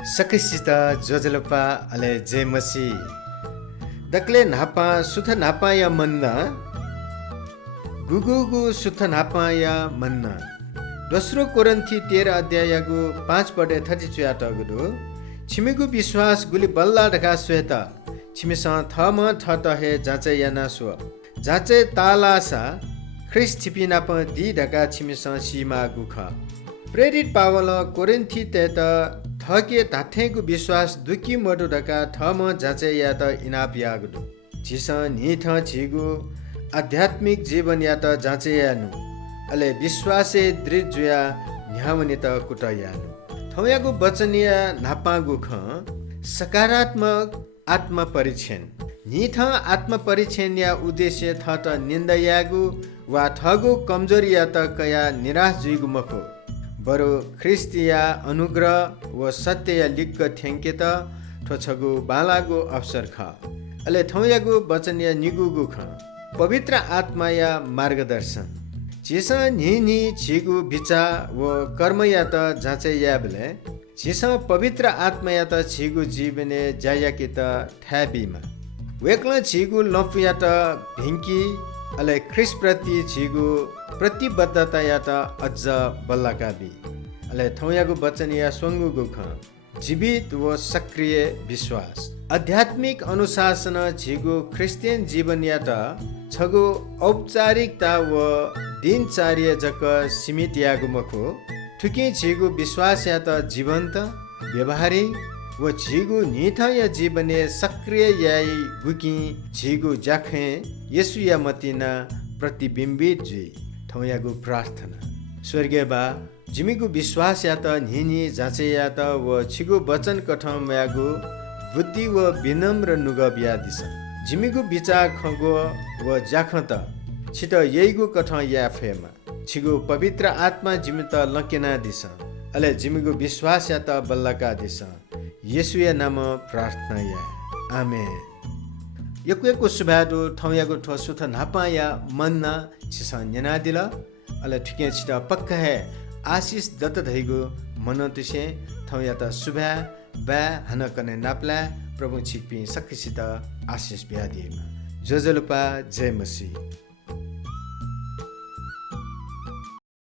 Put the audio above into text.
Sakisita Jojalapa ale Jemasi Dakle Napa Sutha Napa ya Manna Gugugu Sutha Napa ya Manna दोस्रो कोरिन्थी 13 अध्यायको 5 पढे 32 आटगुदो छिमेगु विश्वास गुली बल्ला ढका स्वेत छिमेसँग थम थत हे जाचे याना सो जाचे तालासा ख्रिस छिपिना प दि ढका छिमेसँग सीमा गुख प्रेरित पावल कोरिन्थी तेत थके धाथेगु विश्वास दुकी मडु ढका थम जाचे या त इनाप यागुदो छिस निथ छिगु आध्यात्मिक जीवन या त जाचे यानु अले विश्वासे दृढ जुया न्यावने त कुटयानु थौयागु वचनीय नापागु ख सकारात्मक आत्म परीक्षण निथ आत्म परीक्षण या उद्देश्य थ त निन्दयागु वा थगु कमजोरी या त कया निराश जुइगु मखो बरो ख्रिस्तिया अनुग्रह व सत्य या लिक्क थ्यांके त ठोछगु बालागु अवसर ख अले थौयागु वचनीय निगुगु ख पवित्र आत्मा या मार्गदर्शन चिस नि छिगु बिचा व कर्म या त जाचे याबले चिस पवित्र आत्मा या त छिगु जीवने जाया कि त थ्याबीमा वेक्ल छिगु लफ या त भिंकी अले ख्रिस प्रति छिगु प्रतिबद्धता या त अझ बल्लाकाबी अले थौयागु वचन या स्वंगुगु ख जीवित व सक्रिय विश्वास आध्यात्मिक अनुशासन छिगु क्रिस्चियन जीवन या त छगु औपचारिकता व दिनचर्या जक सीमित यागु मखो ठुकी छिगु विश्वास या त जीवन्त व्यवहारिक व छिगु निथ या जीवने सक्रिय याई गुकी छिगु जाखे येसु या मतिना प्रतिबिम्बित जुई थौयागु प्रार्थना स्वर्गीय बा जिमीगु विश्वास या त निनी जाचे या त व छिगु वचन कठम यागु बुद्धि व विनम्र नुगबिया दिस जिमीगु विचार खगो व जाखत छित यहीगु कठ या फेमा छिगु पवित्र आत्मा जिमित लकेना दिस अले जिमीगु विश्वास या त बल्लका दिस येशुया नाम प्रार्थना या आमेन यकुयको सुबादो थौयागु ठोसुथ नापा या मन्ना छिस न्यना दिल अले ठिके छित पक्का है आशीष दत्त धैगु मनतुसे थौया त सुभा बा हन कने नाप्ला प्रभु छिपी सक्किसित आशीष ब्यादिमा जोजलुपा जय मसी